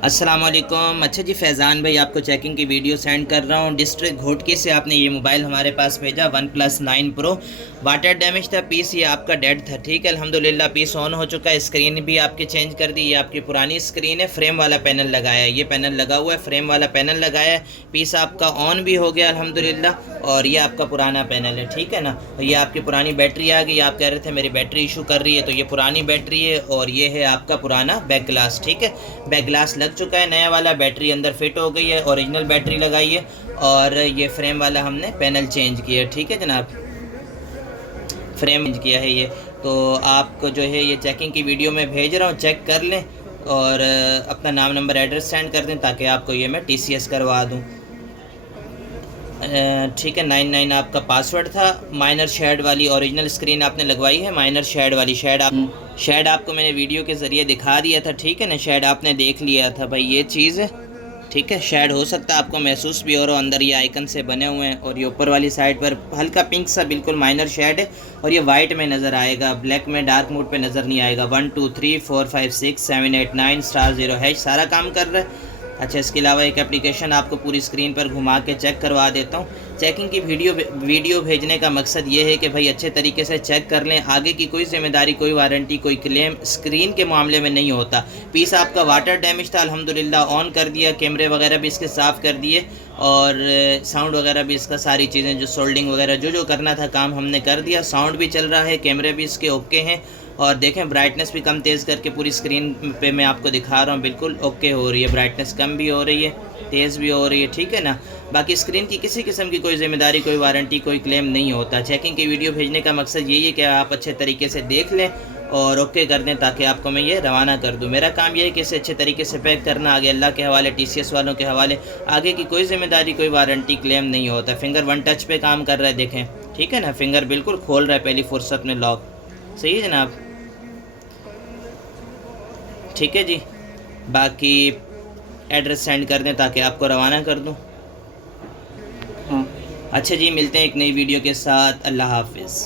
अस्सलाम वालेकुम। अच्छा जी, फैज़ान भाई आपको चेकिंग की वीडियो सेंड कर रहा हूँ। डिस्ट्रिक्ट घोटकी से आपने ये मोबाइल हमारे पास भेजा OnePlus 9 Pro। वाटर डैमेज था, पीस ये आपका डेड था। ठीक है, अल्हम्दुलिल्लाह पीस ऑन हो चुका है। स्क्रीन भी आपकी चेंज कर दी। ये आपकी पुरानी स्क्रीन है, फ्रेम वाला पैनल लगाया है। ये पैनल लगा हुआ है, फ्रेम वाला पैनल लगाया है। पीस आपका ऑन भी हो गया अल्हम्दुलिल्लाह। और ये आपका पुराना पैनल है, ठीक है ना। ये आपकी पुरानी बैटरी आ गई। आप कह रहे थे मेरी बैटरी इशू कर रही है, तो ये पुरानी बैटरी है और ये है आपका पुराना बैक ग्लास। ठीक है, बैक ग्लास लग चुका है नया वाला। बैटरी अंदर फिट हो गई है, ओरिजिनल बैटरी लगाई है। और ये फ्रेम वाला हमने पैनल चेंज किया है। ठीक है जनाब, फ्रेम चेंज किया है ये। तो आपको जो है ये चेकिंग की वीडियो में भेज रहा हूँ, चेक कर लें और अपना नाम नंबर एड्रेस सेंड कर दें ताकि आपको ये मैं TCS करवा दूँ। ठीक है, 99 आपका पासवर्ड था। माइनर शेड वाली ओरिजिनल स्क्रीन आपने लगवाई है। माइनर शेड वाली शेड आपको मैंने वीडियो के ज़रिए दिखा दिया था। ठीक है ना, शेड आपने देख लिया था भाई, ये चीज़ है। ठीक है, शेड हो सकता है आपको महसूस भी हो रहा हो, अंदर ये आइकन से बने हुए हैं। और ये ऊपर वाली साइड पर हल्का पिंक सा बिल्कुल माइनर शेड है। और ये वाइट में नज़र आएगा, ब्लैक में डार्क मोड पे नज़र नहीं आएगा। 1 2 3 4 5 6 7 8 9 *0# सारा काम कर रहा है। अच्छा, इसके अलावा एक एप्लीकेशन आपको पूरी स्क्रीन पर घुमा के चेक करवा देता हूँ। चेकिंग की वीडियो भेजने का मकसद ये है कि भाई अच्छे तरीके से चेक कर लें। आगे की कोई जिम्मेदारी, कोई वारंटी, कोई क्लेम स्क्रीन के मामले में नहीं होता। पीस आपका वाटर डैमेज था, अल्हम्दुलिल्लाह ऑन कर दिया। कैमरे वगैरह भी इसके साफ़ कर दिए और साउंड वगैरह भी इसका, सारी चीज़ें जो सोल्डिंग वगैरह जो करना था काम हमने कर दिया। साउंड भी चल रहा है, कैमरे भी इसके ओके हैं। और देखें, ब्राइटनेस भी कम तेज़ करके पूरी स्क्रीन पे मैं आपको दिखा रहा हूँ, बिल्कुल ओके हो रही है। ब्राइटनेस कम भी हो रही है, तेज़ भी हो रही है। ठीक है ना, बाकी स्क्रीन की किसी किस्म की कोई ज़िम्मेदारी, कोई वारंटी, कोई क्लेम नहीं होता। चेकिंग की वीडियो भेजने का मकसद यही है कि आप अच्छे तरीके से देख लें और ओके कर दें ताकि आपको मैं ये रवाना कर दूं। मेरा काम ये है कि इसे अच्छे तरीके से पैक करना। आगे अल्लाह के हवाले, TCS वालों के हवाले। आगे की कोई ज़िम्मेदारी, कोई वारंटी, क्लेम नहीं होता। फिंगर 1 टच पे काम कर रहा है, देखें। ठीक है ना, फिंगर बिल्कुल खोल रहा है पहली फुर्सत में लॉक। सही है जनाब, ठीक है जी। बाकी एड्रेस सेंड कर दें ताकि आपको रवाना कर दूं। हाँ, अच्छा जी, मिलते हैं एक नई वीडियो के साथ। अल्लाह हाफिज़।